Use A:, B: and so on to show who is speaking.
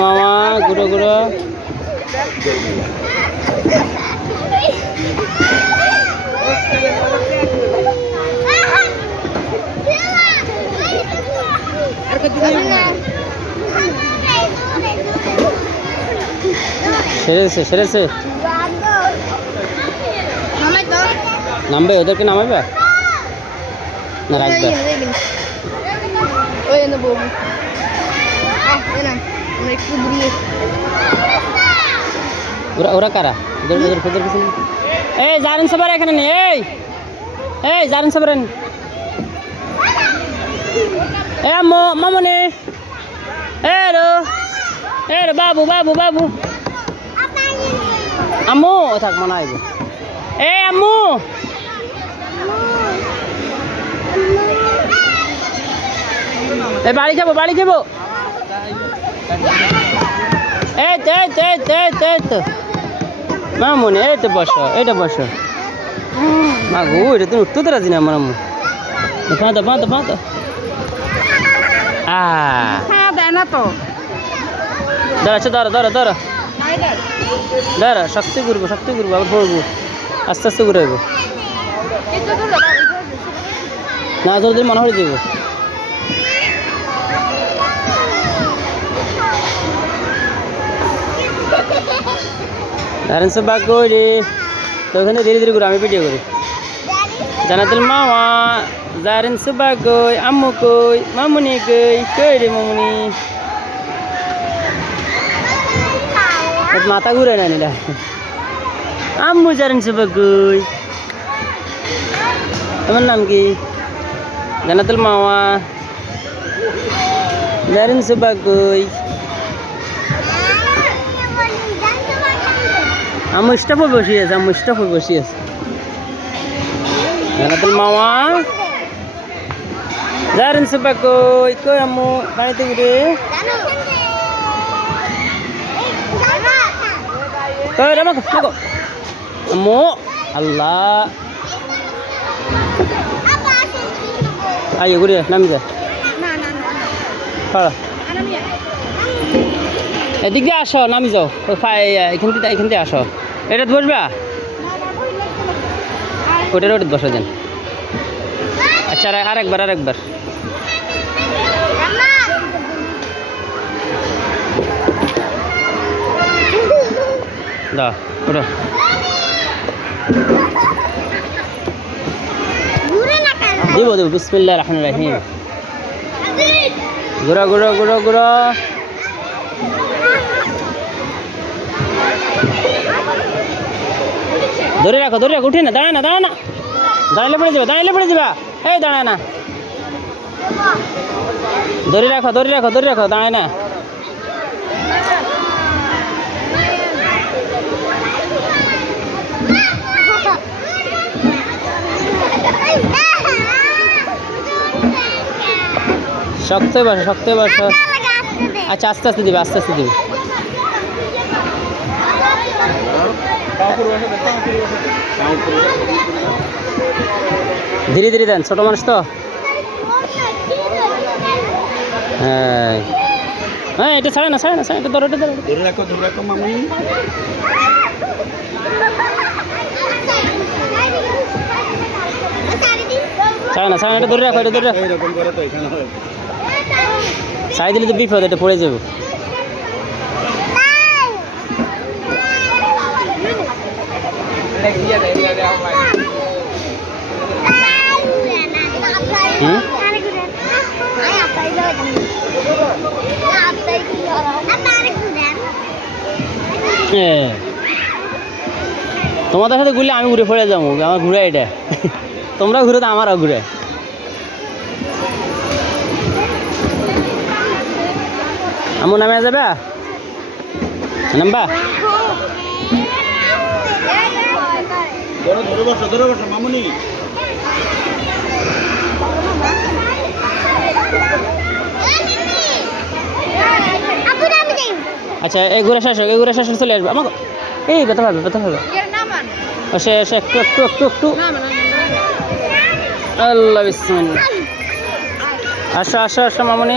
A: মামা গুঁড়ো গুঁড়ো সেরেছে সেরেছে। নামবে ওদেরকে নামাবে না রাখবে
B: ওই আমরা একটু দূরে
A: ওরা ওরা কারা? ওদের ওদের ওদের কিছু? এই, জারেন সবার এখানে নেই, এই! এই, জারেন সবার। এ মামনি! এ রো এ রো, বাবু বাবু বাবু! আম্মু! থাক, মনে আইব এ, আম্মু! এ বাড়ি যাব বাড়ি যাব। এই তো এই তো এই তো এই তো এই তো। মামনি এই তো বসো এইটা বসো। মা গো এটা তুমি উঠতে তো রাজি না আম্মু বাঁধো বাঁধো বাঁধো। আ।
B: হ্যাঁ দেয় না তো।
A: দাঁড়াচ্ছে ধরো ধরো ধরো। দাঁড়া শক্তি ঘুরবো শক্তি ঘুরবো আবার পড়ব আস্তে আস্তে ঘুরাইবো না ধরে মনে হয়ে যাব দাঁড়ান সব বাগ করি তো ওখানে ধীরে ধীরে ঘুরে, আমি ভিডিও করি। জানাতুল মামা জারেন সুবা গই আম্মু কই, মামুনি গই কই রে মামুনি? মাথা ঘুরে না নিলা আম্মু জারেন সুবা গই তোমার নাম কি? জানাতুল মামা জারেন সুবা গই আম্মু স্টাফে বসে আছে আম্মু স্টাফে বসে আছে জানাতুল মামা জারেন সুবা কই কই আম্মু বাড়িতে ঘুরে কই রে মাগো মাগো আম্মু আল্লাহ আইয়ে ঘুরে নামি যা এদিক দিয়ে আসো নামি যাও এখান থেকে এখান থেকে আসো এটা বসবা ওটার ওটা বসা দেন আচ্ছা আর আরেকবার আরেকবার দা ওটা দিব দিব বিসমিল্লা রহমান রাহিম। ঘুরো ঘুরো ঘুরো ঘুরো। ধরে রাখো ধরে রাখো, উঠে না দাঁড়ায় না দাঁড়ায় না। দাঁড়ালে পড়ে যাবে দাঁড়ালে পড়ে যাবা। এই দাঁড়ায় না। ধরে রাখো ধরে রাখো ধরে রাখো, দাঁড়ায় না। শক্ত বসো শক্ত বসো। আচ্ছা আস্তে আস্তে দিবে আস্তে আস্তে দিবে। ধীরে ধীরে দেন ছোট মানুষ তো। হ্যাঁ হ্যাঁ এটা ছাড়ে না ছাড়ে না ছাড়ে এটা ধরো এটা ধরো।
C: ধরে রাখো ধরে রাখো মামুনি
A: ছাড়ে না ছাড়ে না এটা ধরে রাখো এটা ধরে রাখো।
C: এইরকম করে তো এখানে
A: ছাড়ে দিলে তো বিপদ এটা পড়ে যাবে। হ্যাঁ। তোমাদের সাথে ঘুরলে আমি ঘুরে পড়ে যাব আমার ঘুরে এটা। তোমরা ঘুরে তো আমারও ঘুরে। আমার নামে যাবে? নামবা?
C: মামুনি
A: আচ্ছা এই ঘুরে শেষ এই ঘুরে শেষ চলে আসবে। আমাকে এই ব্যথা পাবে ব্যথা পাবে। সে একটু একটু একটু একটু আল্লাহ আসো আসো আসো, মামনি।